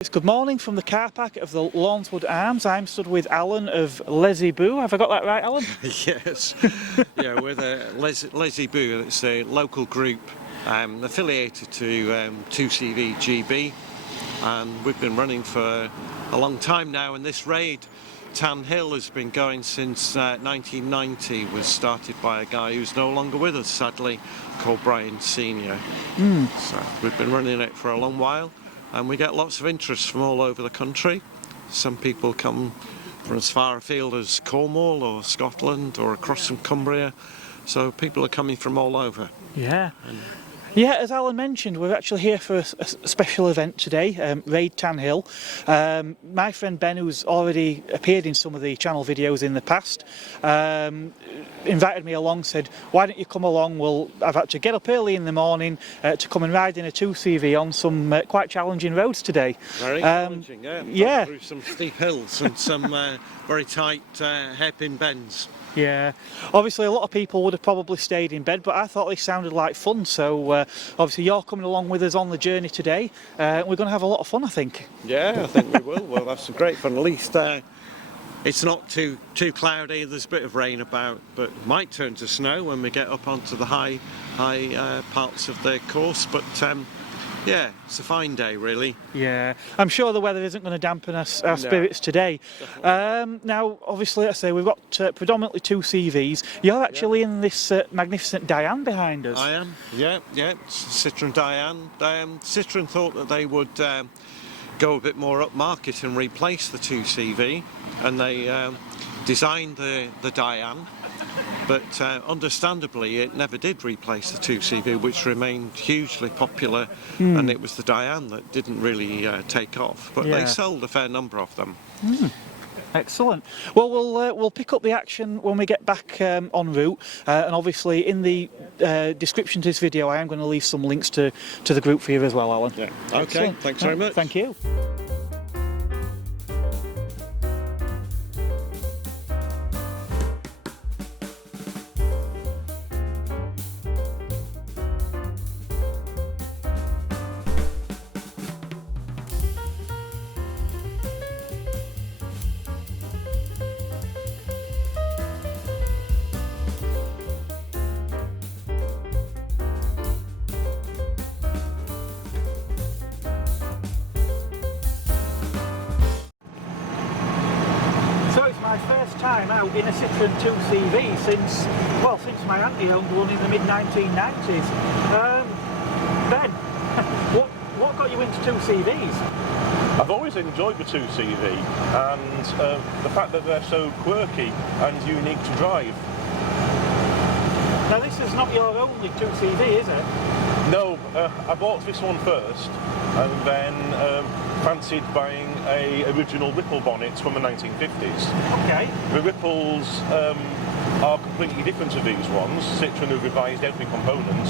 It's good morning from the car park of the Lawnswood Arms. I'm stood with Alan of Les Hiboux. Have I got that right, Alan? Yes. Yeah, we're the Les Hiboux. It's a local group affiliated to 2CV GB, and we've been running for a long time now. And this raid, Tan Hill, has been going since 1990. Was started by a guy who's no longer with us, sadly, called Brian Senior. So we've been running it for a long while. And we get lots of interest from all over the country. Some people come from as far afield as Cornwall or Scotland or across from Cumbria. So people are coming from all over. Yeah. Yeah, as Alan mentioned, we're actually here for a special event today, Raid Tan Hill. My friend Ben, who's already appeared in some of the channel videos in the past, invited me along, said, why don't you come along? I've had to get up early in the morning to come and ride in a 2CV on some quite challenging roads today. Very challenging, yeah. Yeah. Through some steep hills and some very tight hairpin bends. Yeah, obviously a lot of people would have probably stayed in bed, but I thought this sounded like fun, so obviously you're coming along with us on the journey today. We're going to have a lot of fun, I think. Yeah, I think we will. We'll have some great fun. At least it's not too cloudy. There's a bit of rain about, but it might turn to snow when we get up onto the high parts of the course. But yeah, it's a fine day, really. Yeah, I'm sure the weather isn't going to dampen our spirits today. Now, obviously, let's say we've got predominantly 2CVs. You're actually in this magnificent Diane behind us. I am, yeah. It's Citroen Diane. Citroen thought that they would go a bit more upmarket and replace the 2CV, and they designed the Diane. But understandably, it never did replace the 2CV, which remained hugely popular, and it was the Diane that didn't really take off. But they sold a fair number of them. Excellent. Well, we'll pick up the action when we get back en route, and obviously in the description to this video, I am going to leave some links to the group for you as well, Alan. Yeah. Okay. Thanks very much. Thank you. My first time out in a Citroen 2CV since my auntie owned one in the mid-1990s. Ben, what got you into 2CVs? I've always enjoyed the 2CV, and the fact that they're so quirky and unique to drive. Now this is not your only 2CV, is it? No, I bought this one first, and then fancied buying a original Ripple bonnet from the 1950s. Okay. The Ripples are completely different to these ones. Citroen have revised every component.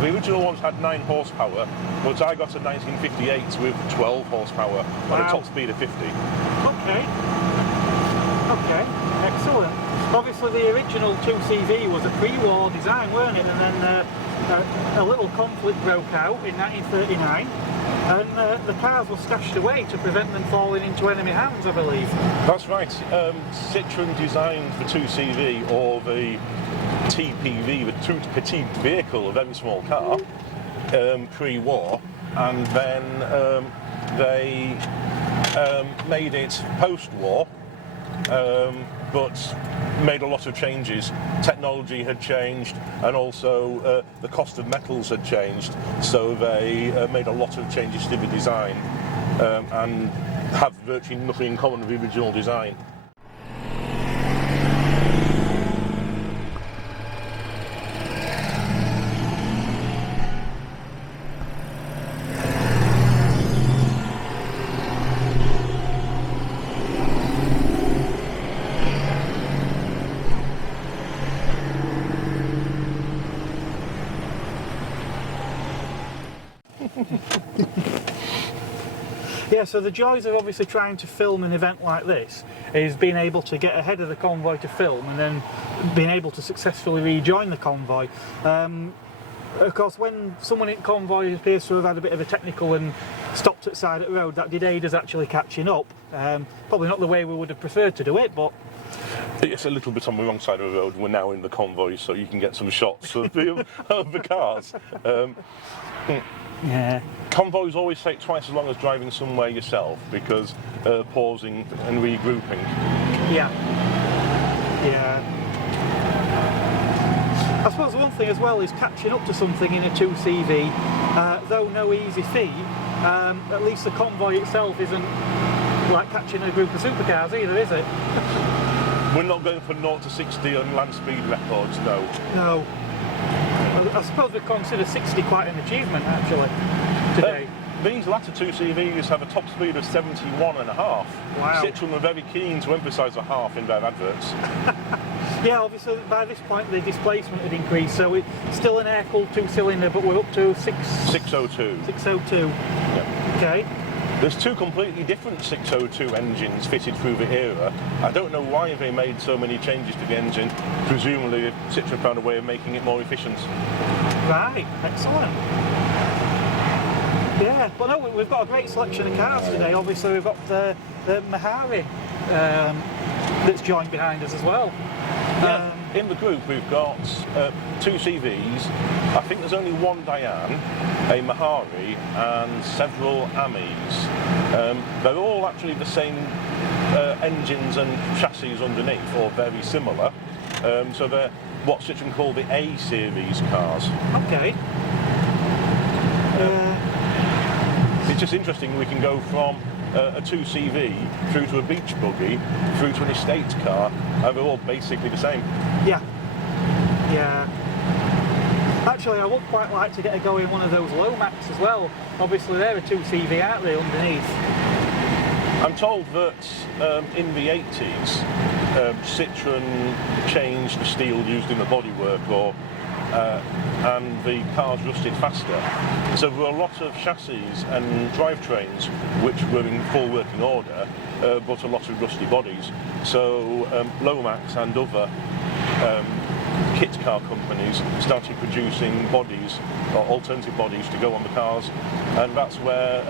The original ones had 9 horsepower, but I got a 1958 with 12 horsepower and a top speed of 50. Okay. Okay, excellent. Obviously the original 2CV was a pre-war design, weren't it? And then a little conflict broke out in 1939, and the cars were stashed away to prevent them falling into enemy hands, I believe. That's right. Citroen designed the 2CV, or the TPV, the Toute Petite Vehicle, a very small car, pre-war, and then they made it post-war, but made a lot of changes. Technology had changed, and also the cost of metals had changed, so they made a lot of changes to the design and have virtually nothing in common with the original design. Yeah, so the joys of obviously trying to film an event like this is being able to get ahead of the convoy to film, and then being able to successfully rejoin the convoy. Of course, when someone in convoy appears to have had a bit of a technical and stopped at the side of the road, that delayed us actually catching up. Probably not the way we would have preferred to do it, but... It's a little bit on the wrong side of the road. We're now in the convoy, so you can get some shots of the cars. Yeah. Convoys always take twice as long as driving somewhere yourself because pausing and regrouping. Yeah. I suppose one thing as well is catching up to something in a 2CV, though no easy feat. At least the convoy itself isn't like catching a group of supercars either, is it? We're not going for 0 to 60 on land speed records, no. No. I suppose we consider 60 quite an achievement actually today. These latter 2CVs have a top speed of 71.5. Wow. Citroen were very keen to emphasise a half in their adverts. Yeah, obviously by this point the displacement had increased, so it's still an air-cooled 2-cylinder, but we're up to 602. 602. Yeah. Okay. There's two completely different 602 engines fitted through the era. I don't know why they made so many changes to the engine. Presumably Citroen found a way of making it more efficient. Right, excellent. Yeah, but no, we've got a great selection of cars today. Obviously we've got the Mahari that's joined behind us as well. Yeah, in the group we've got 2 CVs. I think there's only one Diane, a Mahari and several Amis. They're all actually the same engines and chassis underneath, or very similar. So they're what Citroen call the A-series cars. Okay. It's just interesting we can go from a 2CV through to a beach buggy, through to an estate car, and they're all basically the same. Yeah. Actually, I would quite like to get a go in one of those Lomax as well. Obviously, they're a 2CV, aren't they, underneath? I'm told that in the 80s, Citroen changed the steel used in the bodywork, and the cars rusted faster. So there were a lot of chassis and drivetrains which were in full working order, but a lot of rusty bodies. So Lomax and other kit car companies started producing bodies, or alternative bodies, to go on the cars, and that's where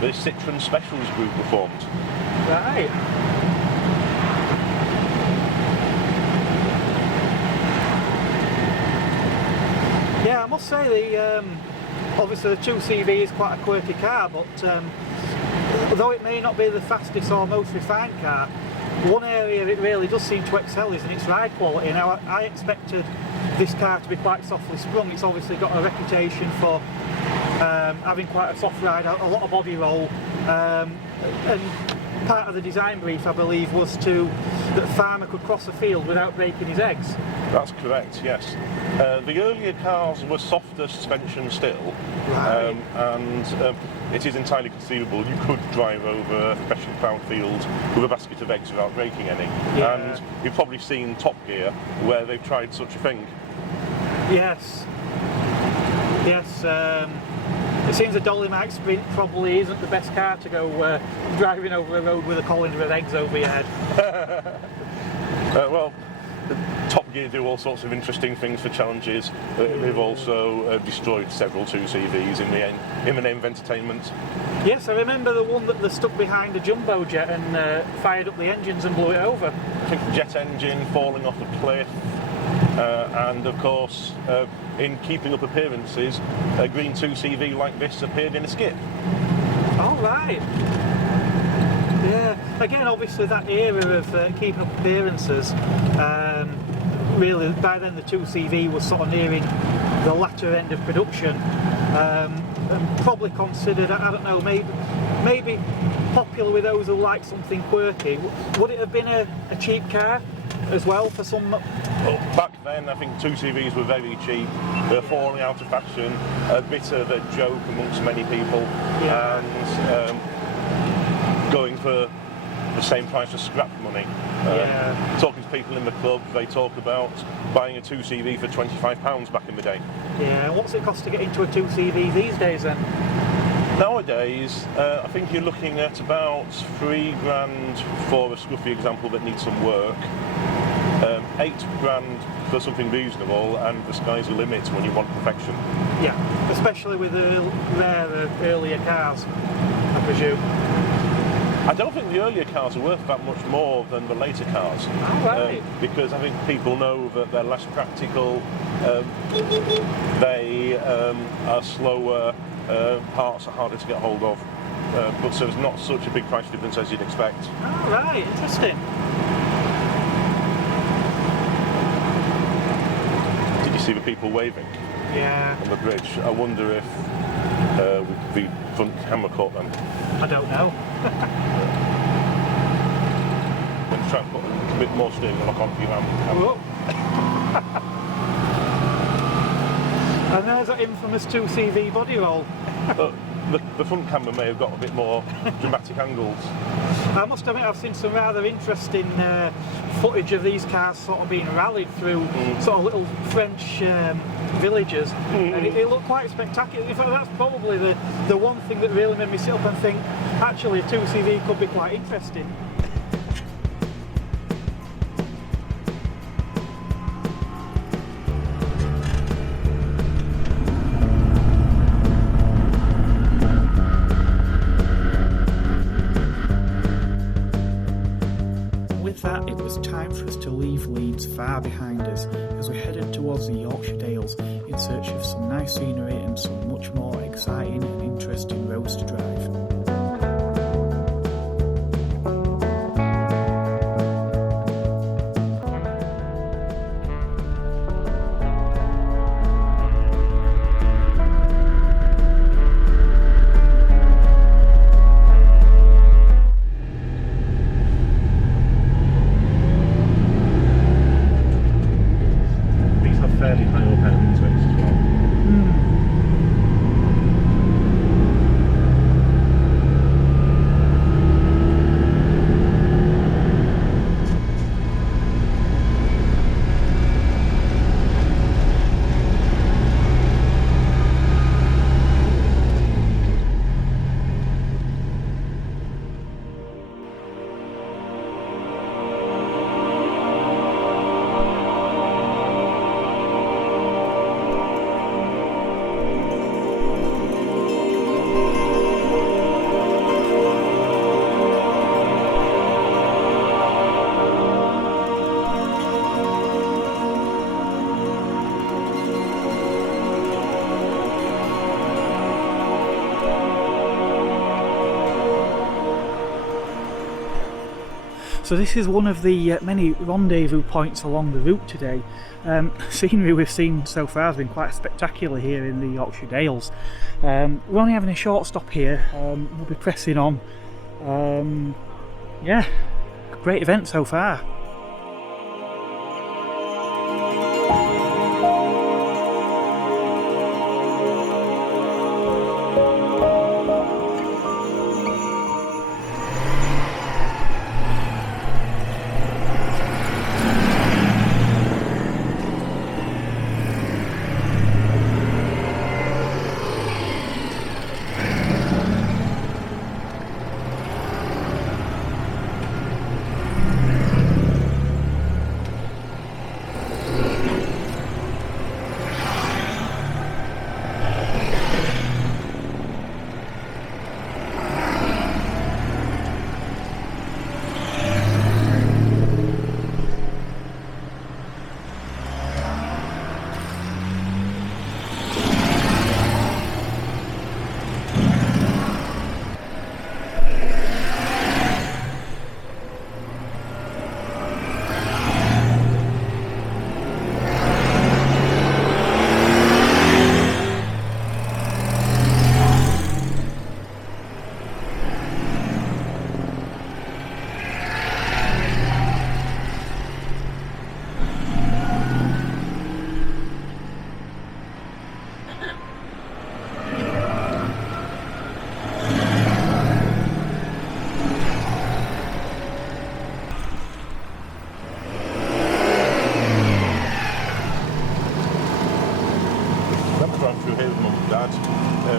the Citroen Specials group were formed. Right. Yeah, I must say obviously the 2CV is quite a quirky car, but though it may not be the fastest or most refined car, one area it really does seem to excel is in its ride quality. Now, I expected this car to be quite softly sprung. It's obviously got a reputation for having quite a soft ride, a lot of body roll, and part of the design brief, I believe, was that farmer could cross a field without breaking his eggs. That's correct, yes. The earlier cars were softer suspension still, Right. and it is entirely conceivable you could drive over a special ploughed field with a basket of eggs without breaking any. Yeah. And you've probably seen Top Gear where they've tried such a thing. Yes. It seems a Dolomite Sprint probably isn't the best car to go driving over a road with a colander of eggs over your head. Well, Top Gear do all sorts of interesting things for challenges. They've also destroyed several 2CVs in the name of entertainment. Yes, I remember the one that they stuck behind a jumbo jet and fired up the engines and blew it over. I think the jet engine falling off a cliff, and of course, in keeping up appearances, a green 2CV like this appeared in a skip. Oh, right. Yeah, again, obviously that era of keeping up appearances, really, by then the 2CV was sort of nearing the latter end of production, and probably considered, I don't know, maybe popular with those who like something quirky. Would it have been a cheap car as well for some? Well, back then, I think 2CVs were very cheap. They're falling out of fashion, a bit of a joke amongst many people, and going for the same price as scrap money. Talking to people in the club, they talk about buying a 2CV for £25 back in the day. Yeah, what's it cost to get into a 2CV these days then? Nowadays, I think you're looking at about £3,000 for a scruffy example that needs some work. £8 for something reasonable, and the sky's the limit when you want perfection. Yeah, especially with the rarer, earlier cars, I presume. I don't think the earlier cars are worth that much more than the later cars. Oh, right. Because I think people know that they're less practical, they are slower, parts are harder to get hold of, but so there's not such a big price difference as you'd expect. Oh, right, interesting. Did you see the people waving Yeah, on the bridge? I wonder if the front camera caught them. I don't know. When you try and put a bit more steering lock onto your hand. Whoa. And there's that infamous 2CV body roll. But the front camera may have got a bit more dramatic angles. I must admit I've seen some rather interesting footage of these cars sort of being rallied through sort of little French villages, and it looked quite spectacular. In fact, that's probably the one thing that really made me sit up and think, actually a 2CV could be quite interesting. With that, it was time for us to leave Leeds far behind us as we headed towards the Yorkshire Dales in search of some nice scenery and some much more exciting and interesting roads to drive. Fairly high overhead space as well. So this is one of the many rendezvous points along the route today. Scenery we've seen so far has been quite spectacular here in the Yorkshire Dales. We're only having a short stop here, we'll be pressing on. Yeah, great event so far.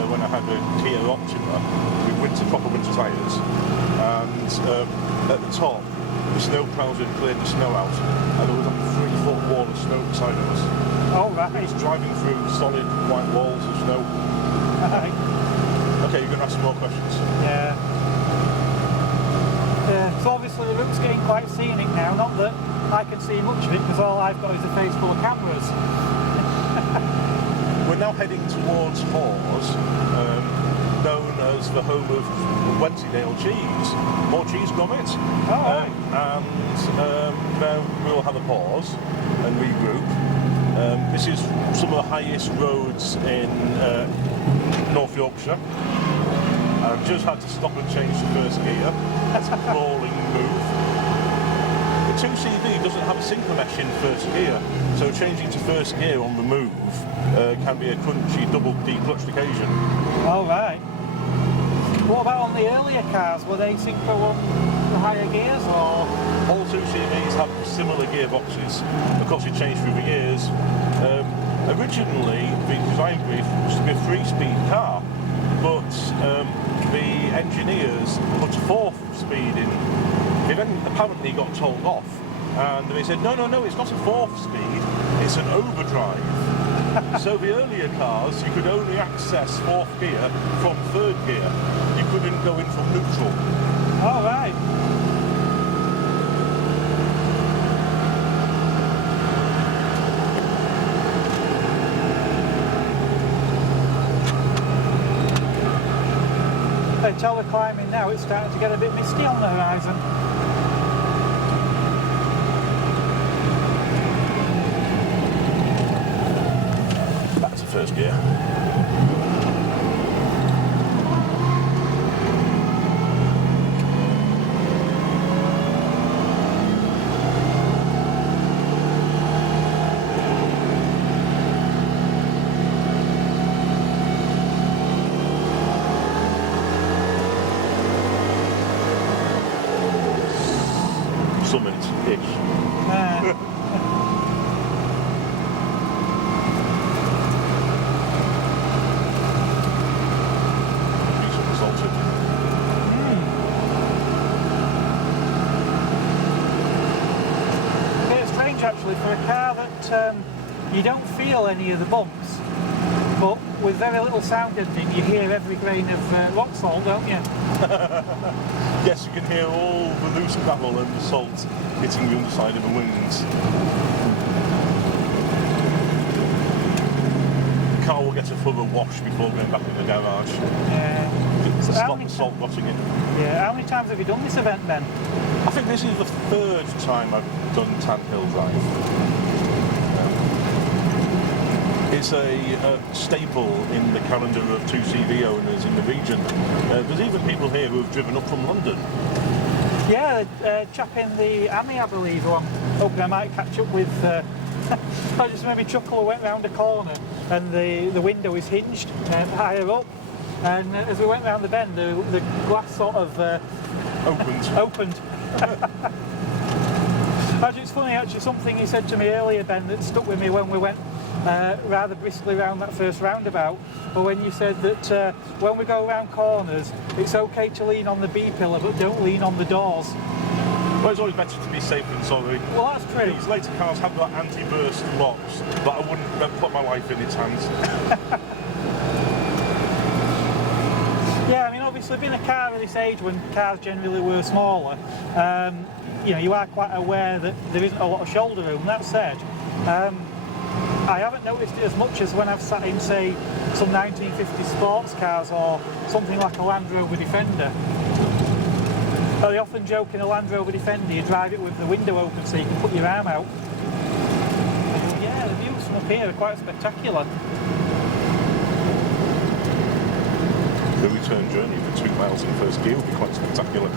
When I had a Kia Optima with proper winter tyres, and at the top the snow plows had cleared the snow out, and there was like a 3-foot wall of snow beside of us. Oh, right. He was driving through solid white walls of snow. Right. Okay, you're going to ask some more questions. Yeah. So obviously the route's getting quite scenic now, not that I can see much of it because all I've got is a face full of cameras. We're now heading towards Hawes, known as the home of Wensleydale cheese, more cheese grommet. Oh, right. And now we'll have a pause and regroup. This is some of the highest roads in North Yorkshire. I've just had to stop and change to first gear. That's a crawling move. The 2CV doesn't have a synchro mesh in first gear, so changing to first gear on the move can be a crunchy double declutched occasion. Oh, right. What about on the earlier cars? Were they synchro on the higher gears or? All 2CVs have similar gearboxes. Of course, it changed through the years. Originally, the design brief was to be a 3-speed car, but the engineers put a 4th speed in. They then apparently got told off, and they said, no, it's not a 4th speed, it's an overdrive. So the earlier cars, you could only access 4th gear from 3rd gear. You couldn't go in from neutral. Oh, right. They tell we're climbing now, it's starting to get a bit misty on the horizon. Back to first gear. Summit-ish. It's strange actually for a car that you don't feel any of the bumps, but with very little sound editing you hear every grain of rock salt, don't you? Yes, you can hear all the loose gravel and the salt hitting the underside of the wings. The car will get a thorough wash before going back in the garage. Yeah. To So stop the salt rotting it. Yeah. How many times have you done this event then? I think this is the 3rd time I've done Tan Hill Drive. It's a staple in the calendar of 2CV owners in the region. There's even people here who have driven up from London. Yeah, a chap in the AMI, I believe, who I'm hoping I might catch up with. I just maybe chuckle. I went round a corner and the window is hinged higher up, and as we went round the bend, the glass sort of opened. Actually, it's funny. Actually, something he said to me earlier, Ben, that stuck with me when we went rather briskly around that first roundabout. But when you said that when we go around corners, it's okay to lean on the B pillar, but don't lean on the doors. Well, it's always better to be safe than sorry. Well, that's true. These later cars have got anti-burst locks, but I wouldn't put my life in its hands. Yeah, I mean, obviously, being a car of this age, when cars generally were smaller, you know, you are quite aware that there isn't a lot of shoulder room. That said, I haven't noticed it as much as when I've sat in, say, some 1950 sports cars or something like a Land Rover Defender. They often joke in a Land Rover Defender, you drive it with the window open so you can put your arm out. Yeah, the views from up here are quite spectacular. The return journey for 2 miles in first gear would be quite spectacular.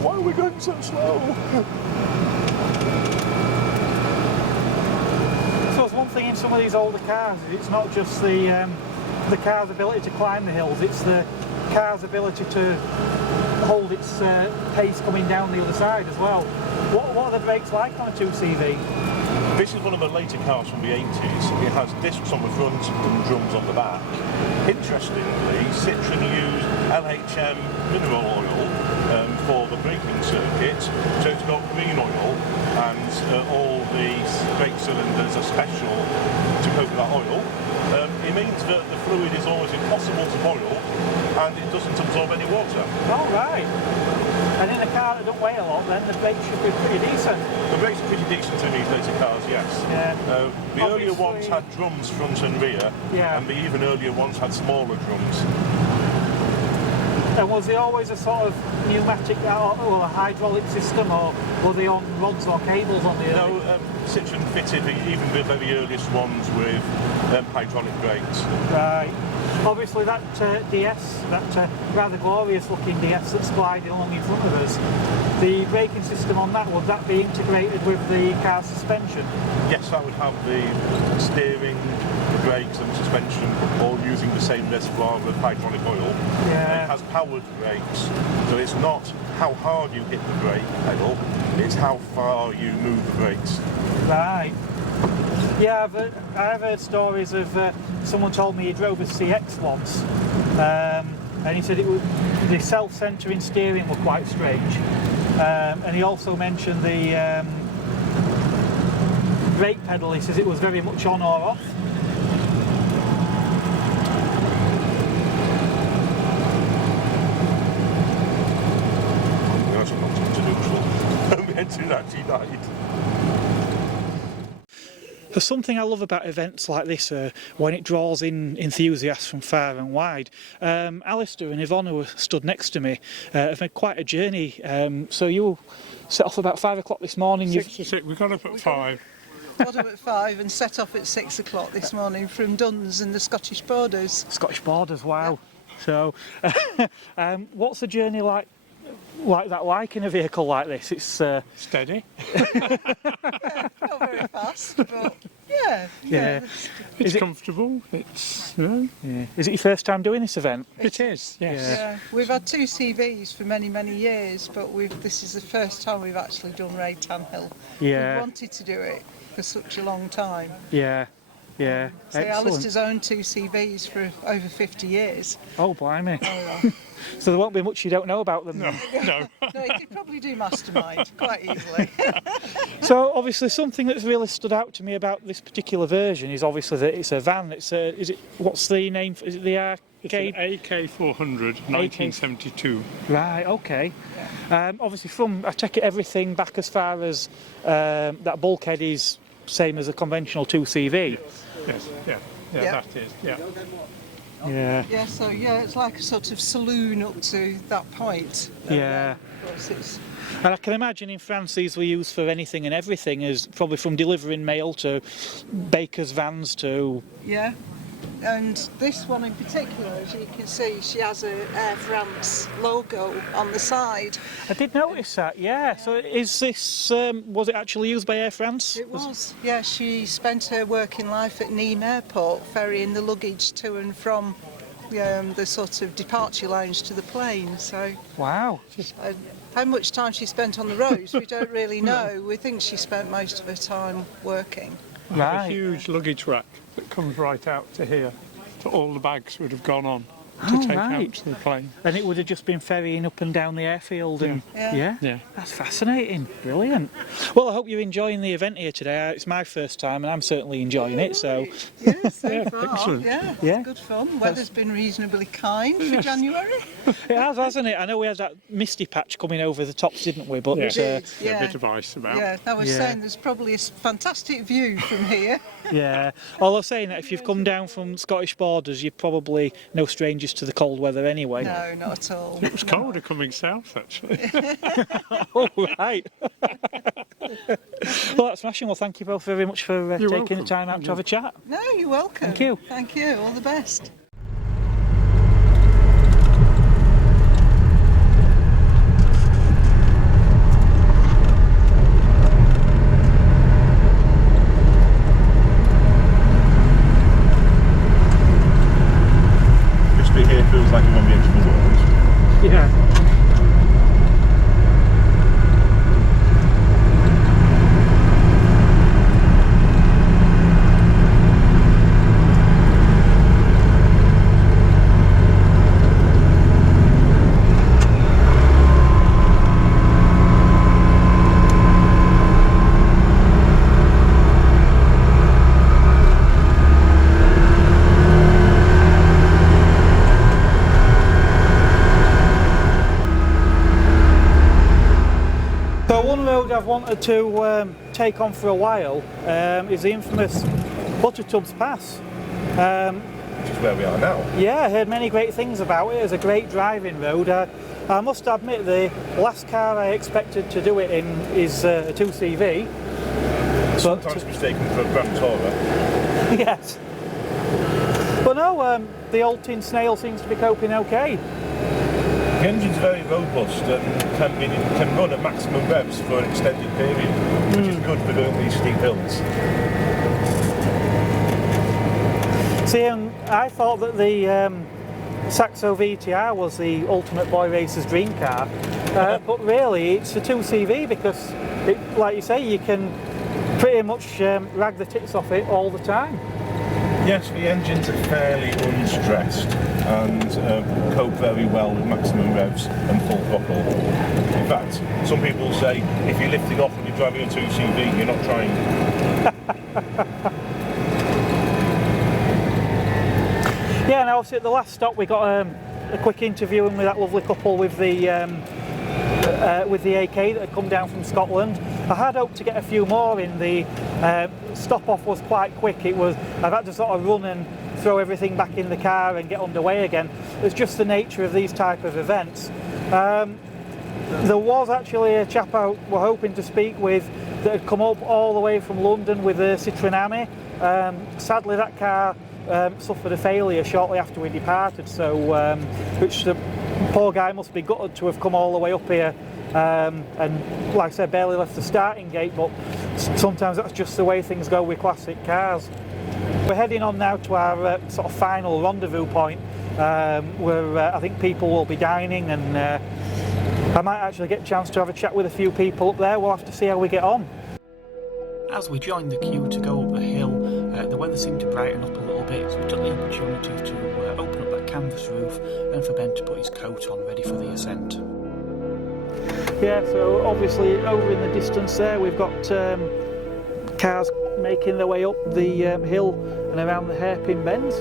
Why are we going so slow? I suppose one thing in some of these older cars is it's not just the car's ability to climb the hills, it's the car's ability to hold its pace coming down the other side as well. What are the brakes like on a 2CV? This is one of the later cars from the 80s. It has discs on the front and drums on the back. Interestingly, Citroen used LHM mineral oil for the braking circuit, so it's got green oil, and all the brake cylinders are special to coat with that oil. It means that the fluid is always impossible to boil, and it doesn't absorb any water. Oh, right. And in a car that don't weigh a lot, then the brakes should be pretty decent. The brakes are pretty decent in these later cars, yes. Yeah. The earlier ones had drums front and rear, yeah. and the even earlier ones had smaller drums. And was there always a sort of pneumatic or a hydraulic system, or were they on rods or cables on the early? No, Citroen fitted even the very earliest ones with hydraulic brakes. Right. Obviously that DS, that rather glorious looking DS that's gliding along in front of us, the braking system on that, would that be integrated with the car suspension? Yes, that would have the steering, the brakes and the suspension all using the same reservoir of hydraulic oil. Yeah. It has powered brakes, so it's not how hard you hit the brake pedal, it's how far you move the brakes. Right. Yeah, I've heard stories of someone told me he drove a CX once, and he said the self-centering steering were quite strange, and he also mentioned the brake pedal. He says it was very much on or off. That's what not to do. The engine actually died. There's something I love about events like this, when it draws in enthusiasts from far and wide. Alistair and Yvonne, who stood next to me, have made quite a journey. So you set off about 5 o'clock this morning. We got up at 5. Got up at 5 and set off at 6 o'clock this morning from Duns and the Scottish borders. Scottish borders, wow. Yeah. So, what's the journey like in a vehicle like this? It's Steady. Not very fast, but yeah. It's comfortable. It's yeah. Is it your first time doing this event? It is. Yes. Yeah. We've had 2 CVs for many years, but this is the first time we've actually done Raid Tanhill. Yeah. We've wanted to do it for such a long time. Yeah. Yeah. So Excellent. Alistair's owned 2 CVs for over 50 years. Oh, blimey. Oh, So there won't be much you don't know about them. No. no, he could probably do Mastermind quite easily. So obviously something that's really stood out to me about this particular version is obviously that it's a van. What's the name? Is it the arcade? AK400, 1972. Right. Okay. Obviously I take it everything back as far as that bulkhead is same as a conventional 2CV. Yes. Yeah. Yeah. That is. Yeah. Yeah. Yeah, so it's like a sort of saloon up to that point. Yeah. Of course it's And I can imagine in France these were used for anything and everything, as probably from delivering mail to bakers' vans to... Yeah, and this one in particular, as you can see, she has a Air France logo on the side. I did notice that, yeah. So is this, was it actually used by Air France? It was, yeah, she spent her working life at Nîmes Airport ferrying the luggage to and from the sort of departure lounge to the plane, so... Wow. How much time she spent on the roads, we don't really know. We think she spent most of her time working. I have Right. a huge luggage rack that comes right out to here. So all the bags would have gone on to Oh, take right. out to the plane. And it would have just been ferrying up and down the airfield and... Yeah. Yeah. That's fascinating. Brilliant. Well, I hope you're enjoying the event here today. It's my first time and I'm certainly enjoying it, so... Yeah, so far, excellent. yeah, it's Yeah. good fun. Weather's been reasonably kind for January. It has, hasn't it? I know we had that misty patch coming over the tops, didn't we? But Yeah. Did, A bit of ice about. Yeah, I was Yeah. saying there's probably a fantastic view from here. yeah. Although saying that if you've come down from Scottish borders, you're probably no strangers to the cold weather anyway. No, not at all. It was colder coming south, actually. Oh, right. Well, that's smashing. Well, thank you both very much for You're taking the welcome. time out to have a chat. No, you're welcome. Thank you. Thank you. All the best. This bit here feels like I'm on the edge of the world. Yeah. I've wanted to take on for a while is the infamous Buttertubs Pass. Which is where we are now. Yeah, I heard many great things about it. It's a great driving road. I must admit the last car I expected to do it in is a 2CV. Sometimes mistaken for a Grand Tourer. Yes. But no, the old tin snail seems to be coping okay. The engine's very robust and can run at maximum revs for an extended period, which is good for going these steep hills. See, I thought that the Saxo VTR was the ultimate boy racer's dream car, but really it's a 2CV because, like you say, you can pretty much rag the tits off it all the time. Yes, the engines are fairly unstressed and cope very well with maximum revs and full throttle. In fact, some people say if you're lifting off when you're driving a 2CV, you're not trying. Yeah, and obviously at the last stop we got a quick interview with that lovely couple with the AK that had come down from Scotland. I had hoped to get a few more in. The stop off was quite quick. I've had to sort of run and throw everything back in the car and get underway again. It's just the nature of these type of events. There was actually a chap I were hoping to speak with that had come up all the way from London with a Citroen A-series. Sadly that car suffered a failure shortly after we departed, so which the poor guy must be gutted to have come all the way up here and, like I said, barely left the starting gate, but sometimes that's just the way things go with classic cars. We're heading on now to our sort of final rendezvous point where I think people will be dining, and I might actually get a chance to have a chat with a few people up there. We'll have to see how we get on. As we joined the queue to go up the hill, the weather seemed to brighten up a little bit, so we took the opportunity to open up that canvas roof and for Ben to put his coat on ready for the ascent. Yeah, so obviously over in the distance there we've got cars making their way up the hill and around the hairpin bends.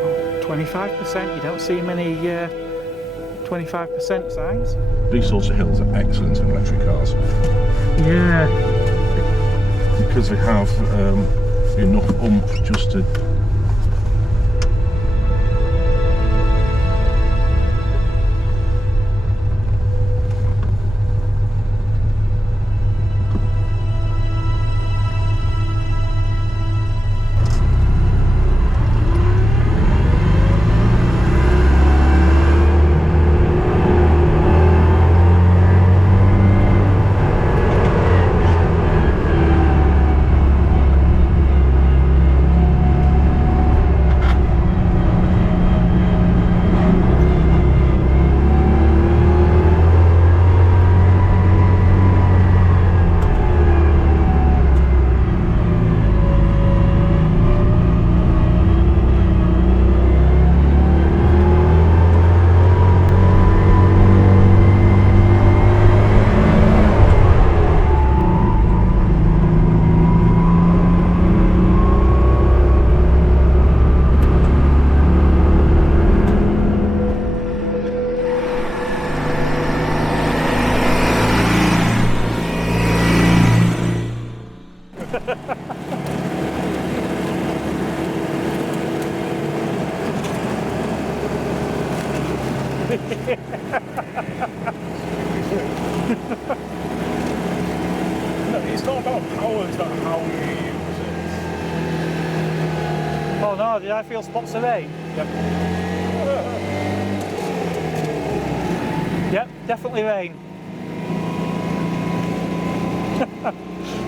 Oh, 25%, you don't see many 25% signs. These sorts of hills are excellent in electric cars. Yeah. Because they have enough oomph just to it's not about power, it's about how you use it. Oh no, did I feel spots of rain? Yep. Yep, definitely rain.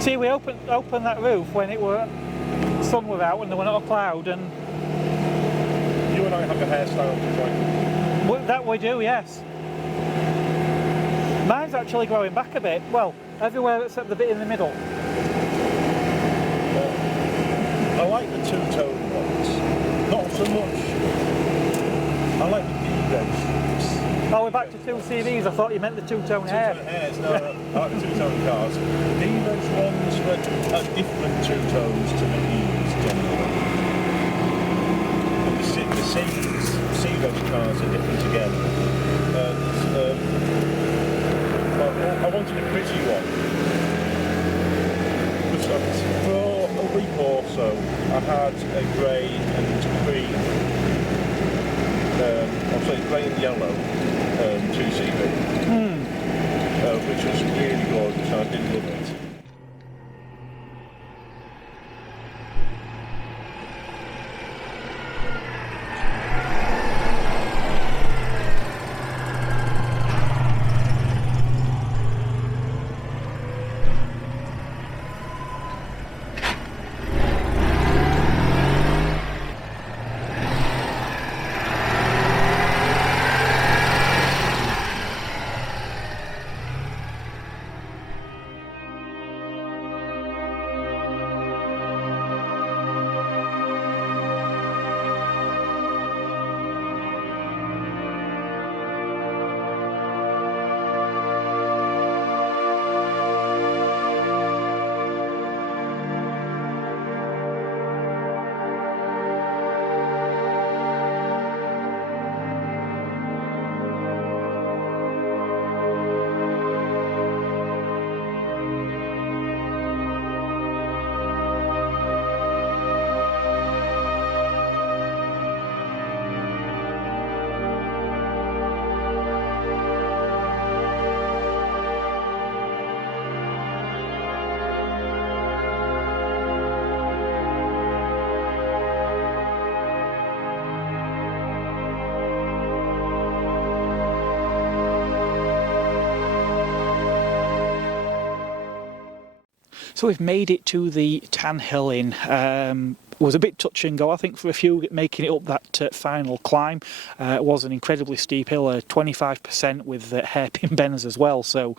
See, we opened that roof when the sun were out and there were not a cloud, and You and I have a hairstyle to join. that we do, yes. Mine's actually growing back a bit. Well, everywhere except the bit in the middle. I like the two-tone ones. Not so much. I like the D-Reg. Oh, we're back to 2CVs. I thought you meant the two-tone hair. Two-tone hairs, no, I like the two-tone cars. D-Reg ones are different two-tones to the E's generally. The the C-Reg cars are different again. I wanted a pretty one. For a week or so, I had a grey and cream, I'll say grey and yellow 2CV, which was really gorgeous. I did love it. So we've made it to the Tan Hill Inn. It was a bit touch and go, I think, for a few making it up that final climb. It was an incredibly steep hill, 25% with hairpin bends as well. So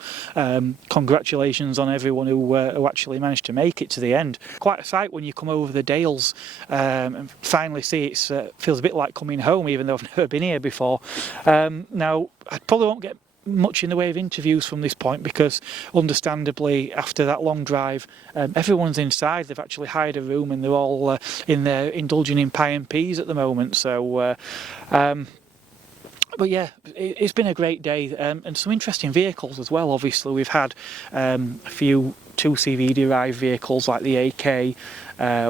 congratulations on everyone who actually managed to make it to the end. Quite a sight when you come over the Dales and finally see it. Feels a bit like coming home, even though I've never been here before. Now, I probably won't get much in the way of interviews from this point because understandably after that long drive everyone's inside. They've actually hired a room and they're all in there indulging in pie and peas at the moment, so but yeah, it's been a great day and some interesting vehicles as well. Obviously we've had a few 2CV derived vehicles like the AK,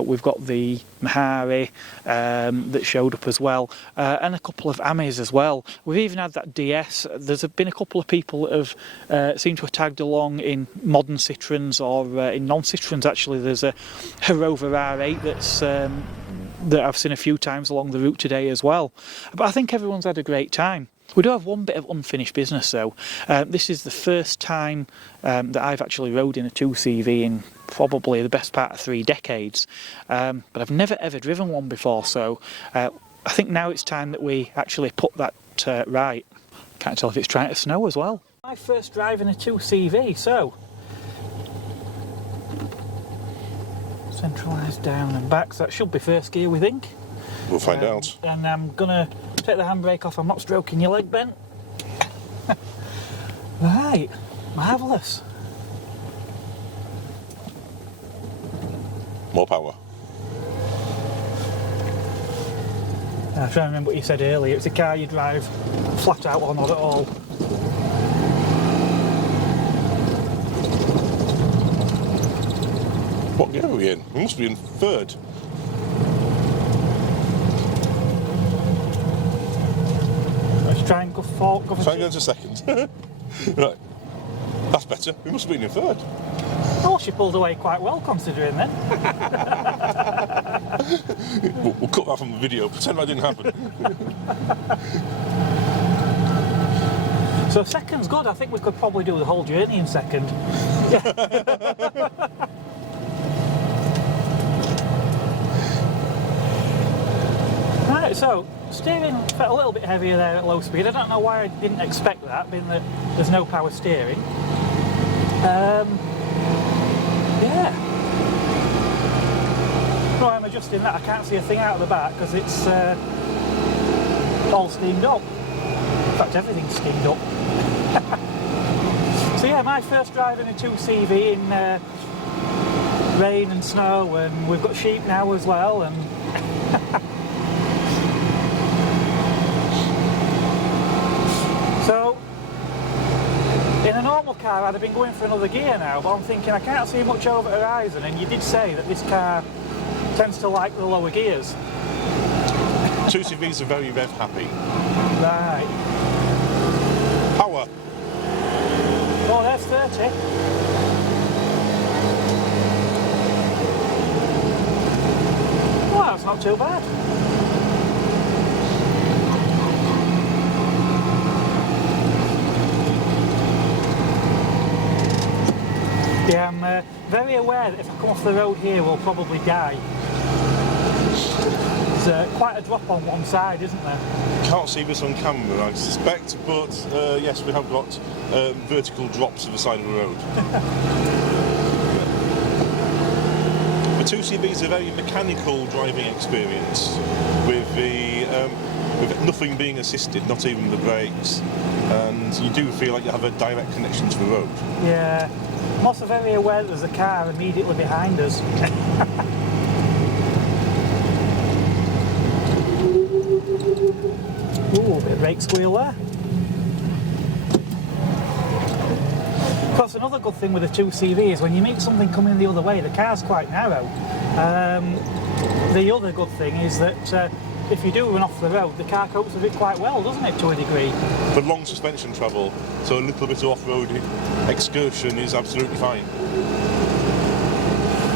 we've got the Mahari that showed up as well, and a couple of Amis as well. We've even had that DS. There's been a couple of people that have seemed to have tagged along in modern Citroens or in non-Citroens actually. There's a Rover R8 that's that I've seen a few times along the route today as well. But I think everyone's had a great time. We do have one bit of unfinished business though. This is the first time that I've actually rode in a 2CV in probably the best part of 3 decades, but I've never ever driven one before, so I think now it's time that we actually put that right. Can't tell if it's trying to snow as well. My first drive in a 2CV, so centralised down and back, so that should be first gear we think. We'll find out. And I'm gonna take the handbrake off. I'm not stroking your leg, Ben. Right, marvellous. More power. I'm trying to remember what you said earlier. It's a car you drive flat out or not at all. What gear are we in? We must be in third. Let's try and go for Try and go into second. Right. That's better. We must have been in third. Oh, she pulled away quite well considering then. We'll cut that from the video. Pretend that didn't happen. So second's good. I think we could probably do the whole journey in second. Right, so steering felt a little bit heavier there at low speed. I don't know why I didn't expect that, being that there's no power steering. Yeah. While I'm adjusting that, I can't see a thing out of the back because it's all steamed up. In fact, everything's steamed up. So yeah, my first drive in a 2CV in rain and snow, and we've got sheep now as well, and car, I'd have been going for another gear now, but I'm thinking I can't see much over the horizon, and you did say that this car tends to like the lower gears. 2CVs are very rev happy. Right. Power. Oh, there's 30. Well, that's not too bad. Yeah, I'm very aware that if I come off the road here, we'll probably die. There's quite a drop on one side, isn't there? Can't see this on camera, I suspect, but yes, we have got vertical drops to the side of the road. The 2CV is a very mechanical driving experience, with nothing being assisted, not even the brakes, and you do feel like you have a direct connection to the road. Yeah, I'm also very aware that there's a car immediately behind us. Ooh, a bit of brake squeal there. Of course, another good thing with a 2CV is when you meet something coming the other way, the car's quite narrow. The other good thing is that if you do run off the road, the car copes with it quite well, doesn't it, to a degree? For long suspension travel, so a little bit of off-road excursion is absolutely fine.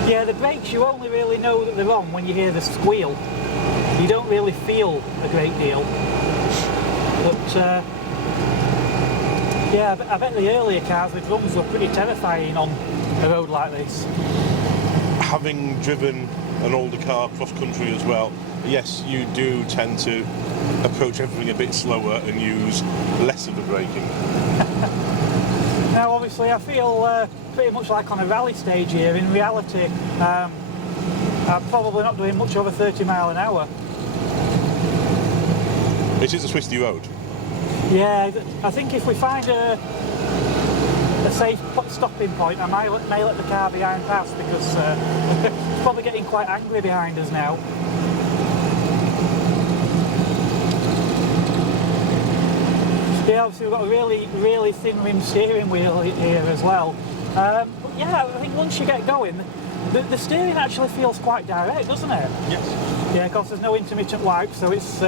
Yeah, the brakes, you only really know that they're on when you hear the squeal. You don't really feel a great deal. But yeah, I bet the earlier cars with drums were pretty terrifying on a road like this. Having driven an older car cross-country as well, yes, you do tend to approach everything a bit slower and use less of the braking. Now, obviously, I feel pretty much like on a rally stage here. In reality, I'm probably not doing much over 30 mile an hour. It is a twisty road. Yeah, I think if we find a safe stopping point, I may let the car behind pass, because it's probably getting quite angry behind us now. Yeah, obviously we've got a really thin rim steering wheel here as well. But yeah, I think once you get going, the steering actually feels quite direct, doesn't it? Yes. Yeah, of course there's no intermittent wipe, so it's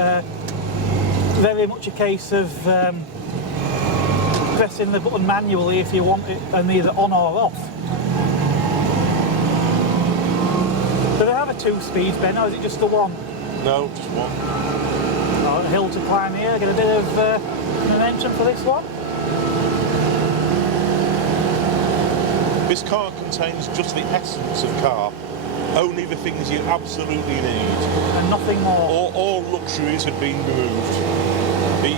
very much a case of pressing the button manually if you want it, and either on or off. Do they have a 2-speed, Ben, or is it just the one? No, just one. Oh, a hill to climb here, get a bit of momentum for this one. This car contains just the essence of car. Only the things you absolutely need. And nothing more. All luxuries had been removed. The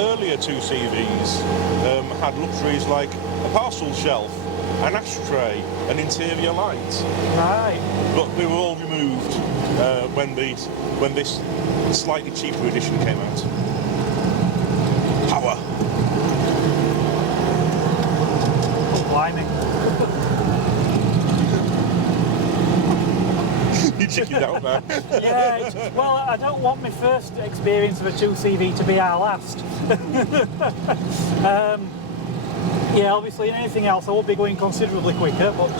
earlier 2CVs had luxuries like a parcel shelf, an ashtray, an interior light. Right. But they were all removed when this slightly cheaper edition came out. Power. Oh, blimey. You chickened out there. Yeah, well, I don't want my first experience of a 2CV to be our last. Yeah, obviously in anything else I will be going considerably quicker, but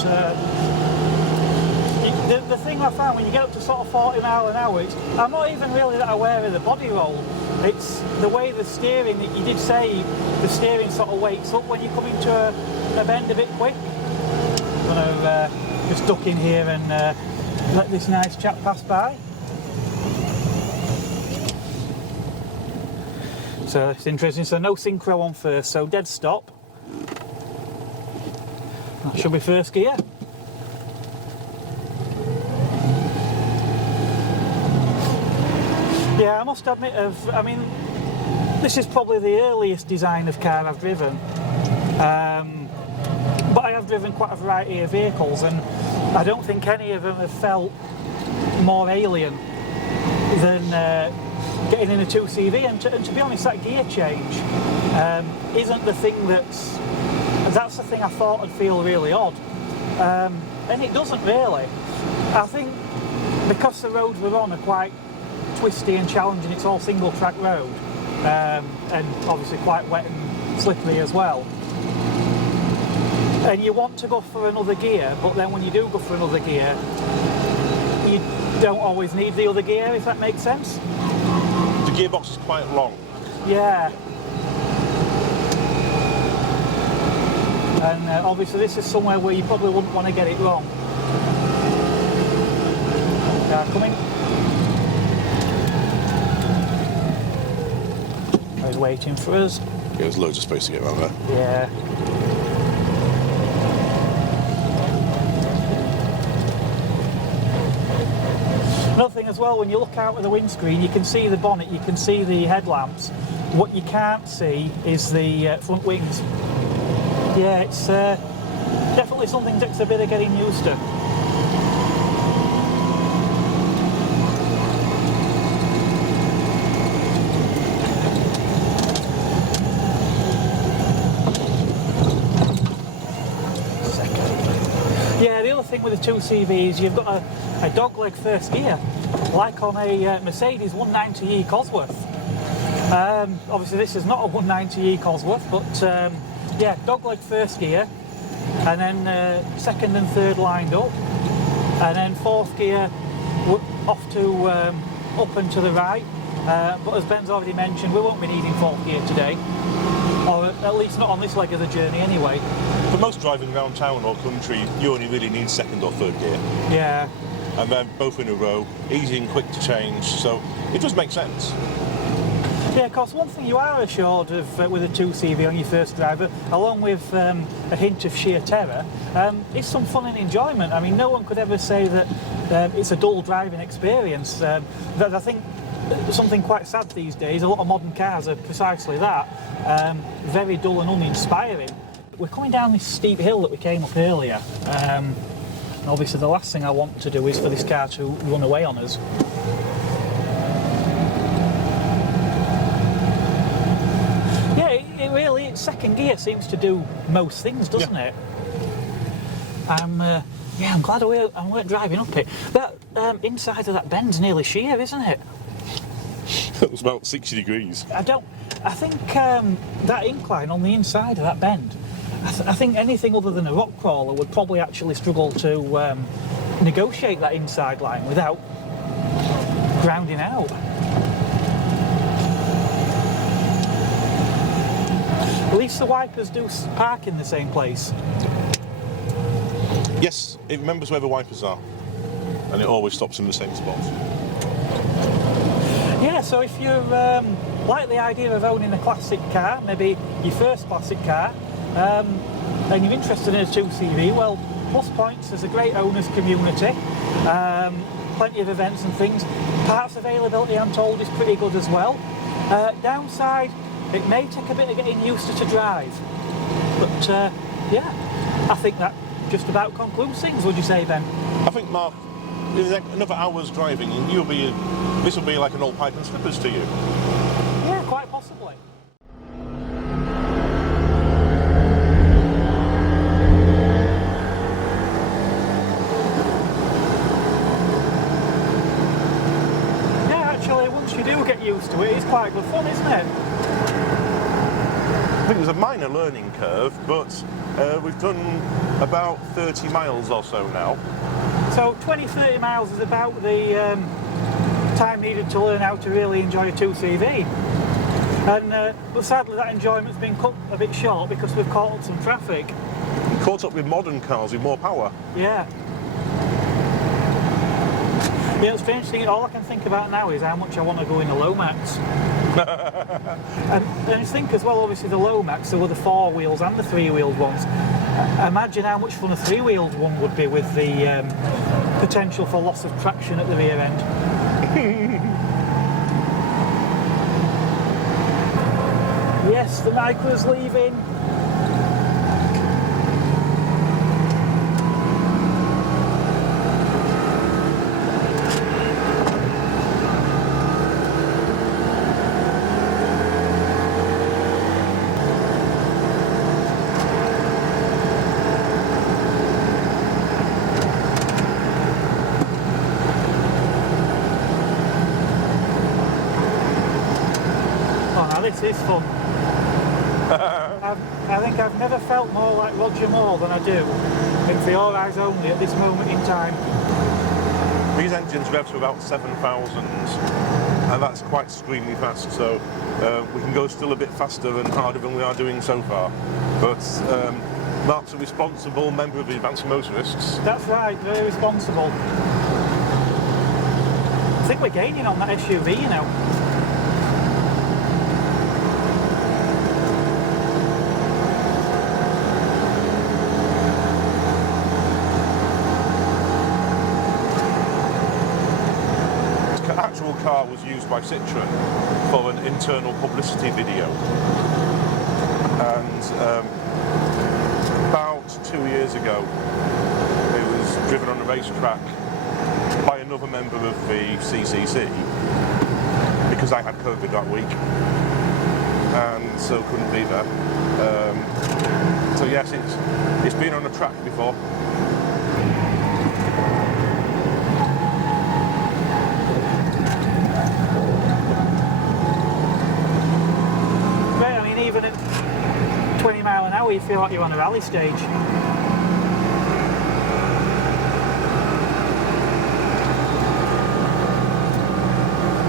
the thing I found when you get up to sort of 40 mile an hour, I'm not even really that aware of the body roll. It's the way the steering, you did say the steering sort of wakes up when you come into a bend a bit quick. I'm going to just duck in here and let this nice chap pass by. So it's interesting, so no synchro on first, so dead stop. That should be first gear. Yeah, I must admit, this is probably the earliest design of car I've driven. But I have driven quite a variety of vehicles, and I don't think any of them have felt more alien than getting in a 2CV. And to be honest, that gear change isn't the thing that's the thing I thought would feel really odd. And it doesn't really. I think because the roads we're on are quite twisty and challenging, it's all single track road, and obviously quite wet and slippery as well. and you want to go for another gear, but then when you do go for another gear, you don't always need the other gear, if that makes sense. The gearbox is quite long. Yeah. And obviously this is somewhere where you probably wouldn't want to get it wrong. Car coming. He's waiting for us. Yeah, there's loads of space to get around there. Yeah. Another thing as well, when you look out of the windscreen, you can see the bonnet, you can see the headlamps. What you can't see is the front wings. Yeah, it's definitely something that takes a bit of getting used to. Yeah, the other thing with the 2CV is you've got a dogleg first gear, like on a Mercedes 190e Cosworth. Obviously this is not a 190e Cosworth, but yeah, dogleg first gear, and then second and third lined up, and then fourth gear off to up and to the right. But as Ben's already mentioned, we won't be needing fourth gear today, or at least not on this leg of the journey anyway. For most driving around town or country, you only really need second or third gear. Yeah. And then both in a row, easy and quick to change, so it does make sense. Yeah, of course, one thing you are assured of with a 2CV on your first driver, along with a hint of sheer terror, is some fun and enjoyment. I mean, no one could ever say that it's a dull driving experience. That I think something quite sad these days, a lot of modern cars are precisely that, very dull and uninspiring. We're coming down this steep hill that we came up earlier, and obviously the last thing I want to do is for this car to run away on us. Really, second gear seems to do most things, doesn't it? I'm glad I weren't driving up it. That inside of that bend's nearly sheer, isn't it? It was about 60 degrees. I think that incline on the inside of that bend, I think anything other than a rock crawler would probably actually struggle to negotiate that inside line without grounding out. At least the wipers do park in the same place. Yes, it remembers where the wipers are, and it always stops in the same spot. Yeah, so if you're like the idea of owning a classic car, maybe your first classic car, and you're interested in a 2CV, well, Plus Points, there's a great owners community, plenty of events and things. Parts availability, I'm told, is pretty good as well. Downside, it may take a bit of getting used to drive, but yeah, I think that just about concludes things. Would you say, Ben? I think, Mark, in another hour's driving, and this will be like an old pipe and slippers to you. Yeah, quite possibly. Yeah, actually, once you do get used to it, it's quite good fun, isn't it? I think there's a minor learning curve, but we've done about 30 miles or so now. So 20-30 miles is about the time needed to learn how to really enjoy a 2CV. And but sadly that enjoyment's been cut a bit short because we've caught up some traffic. We caught up with modern cars with more power. Yeah. Yeah, it's strange thing, all I can think about now is how much I want to go in a Lomax. And I think as well, obviously the Lomax, there were the 4-wheels and the 3-wheeled ones. Imagine how much fun a 3-wheeled one would be with the potential for loss of traction at the rear end. Yes, the Micra's leaving. This is fun. I think I've never felt more like Roger Moore than I do in For Your Eyes Only at this moment in time. These engines rev to about 7,000, and that's quite extremely fast, so we can go still a bit faster and harder than we are doing so far. But Mark's a responsible member of the Advanced Motorists. That's right, very responsible. I think we're gaining on that SUV, you know. The actual car was used by Citroen for an internal publicity video, and about 2 years ago it was driven on a racetrack by another member of the CCC because I had COVID that week and so couldn't be there. So yes, it's been on a track before. Even at 20 mile an hour you feel like you're on a rally stage.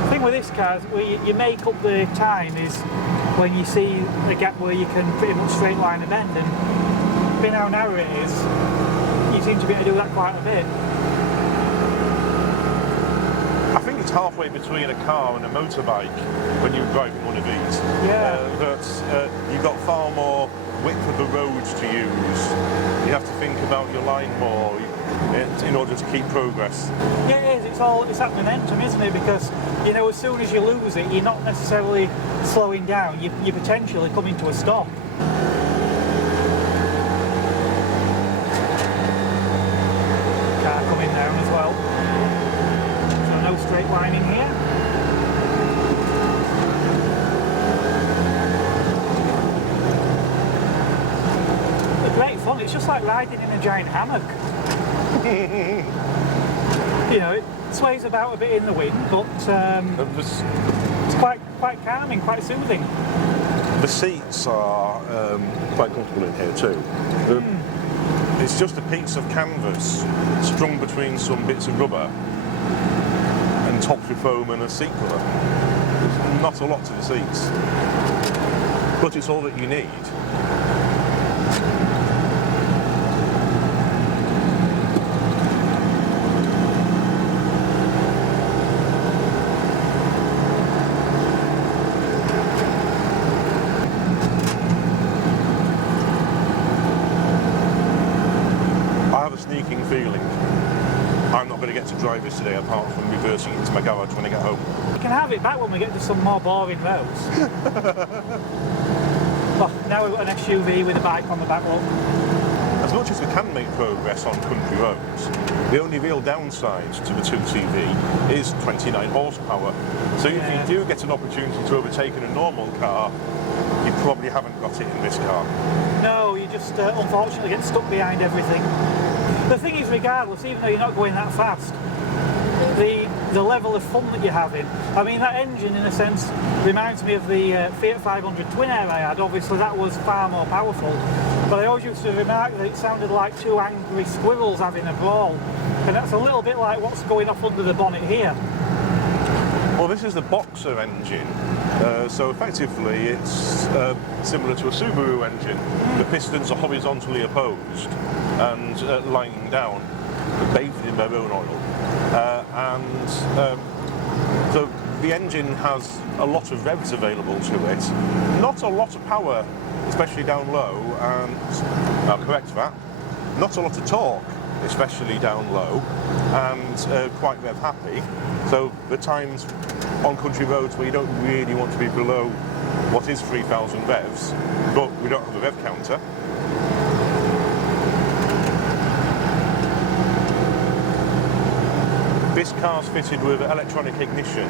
The thing with this car is where you make up the time is when you see a gap where you can pretty much straight line a bend, and being how narrow it is, you seem to be able to do that quite a bit. I think it's halfway between a car and a motorbike when you're driving one of these. Yeah. But you've got far more width of the roads to use. You have to think about your line more in order to keep progress. Yeah, it is. It's that momentum, isn't it? Because, you know, as soon as you lose it, you're not necessarily slowing down. You're potentially coming to a stop. Car coming down as well. So no straight lining here. They're great fun. It's just like riding in a giant hammock. You know, it sways about a bit in the wind, but it's quite calming, quite soothing. The seats are quite comfortable in here too. It's just a piece of canvas strung between some bits of rubber and topped with foam and a seat cover. There's not a lot to the seats, but it's all that you need. Sneaking feeling I'm not going to get to drive this today apart from reversing it into my garage when I get home. You can have it back when we get to some more boring roads. Well, now we've got an SUV with a bike on the back wall. As much as we can make progress on country roads, the only real downside to the 2CV is 29 horsepower. So if you do get an opportunity to overtake in a normal car, you probably haven't got it in this car. No, you just unfortunately get stuck behind everything. The thing is, regardless, even though you're not going that fast, the level of fun that you're having. I mean, that engine, in a sense, reminds me of the Fiat 500 Twin Air I had. Obviously, that was far more powerful. But I always used to remark that it sounded like two angry squirrels having a brawl. And that's a little bit like what's going off under the bonnet here. Well, this is the Boxer engine, so effectively it's similar to a Subaru engine. The pistons are horizontally opposed and lying down, bathed in their own oil. So the engine has a lot of revs available to it, not a lot of power, especially down low, and I'll correct that, not a lot of torque, especially down low, and quite rev happy. So the times on country roads where you don't really want to be below what is 3,000 revs, but we don't have a rev counter. This car's fitted with electronic ignition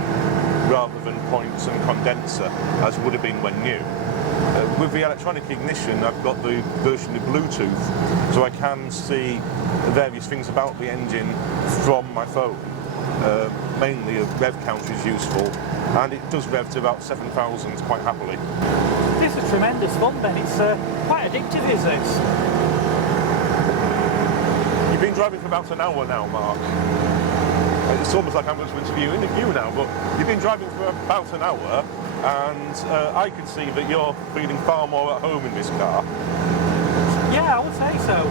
rather than points and condenser, as would have been when new. With the electronic ignition, I've got the version of Bluetooth, so I can see various things about the engine from my phone. Mainly a rev counter is useful, and it does rev to about 7,000 quite happily. This This is tremendous fun, Ben. It's quite addictive, is this? You've been driving for about an hour now, Mark. It's almost like I'm going to interview you now, but you've been driving for about an hour, and I can see that you're feeling far more at home in this car. Yeah, I would say so.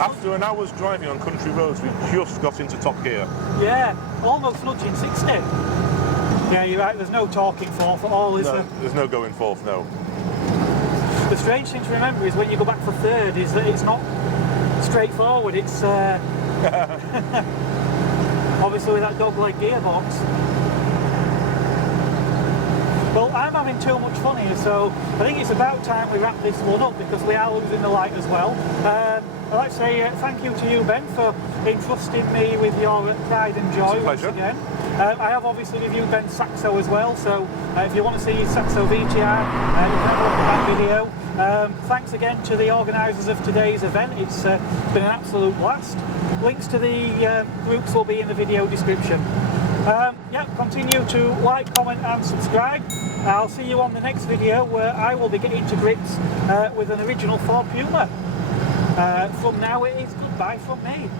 After an hour's driving on country roads, we've just got into top gear. Yeah, almost nudging 60. Yeah, you're right, there's no talking forth at all, is No, there? there's no going forth, no. The strange thing to remember is when you go back for third is that it's not straightforward, it's obviously with that dog-leg gearbox. Well, I'm having too much fun here, so I think it's about time we wrap this one up because we are losing the light as well. I'd like to say thank you to you, Ben, for entrusting me with your pride and joy once again. I have obviously reviewed Ben's Saxo as well, so if you want to see Saxo VTR, you can have a look at that video. Thanks again to the organisers of today's event. It's been an absolute blast. Links to the groups will be in the video description. Yeah, continue to like, comment and subscribe. I'll see you on the next video where I will be getting to grips with an original Ford Puma. From now it is goodbye from me.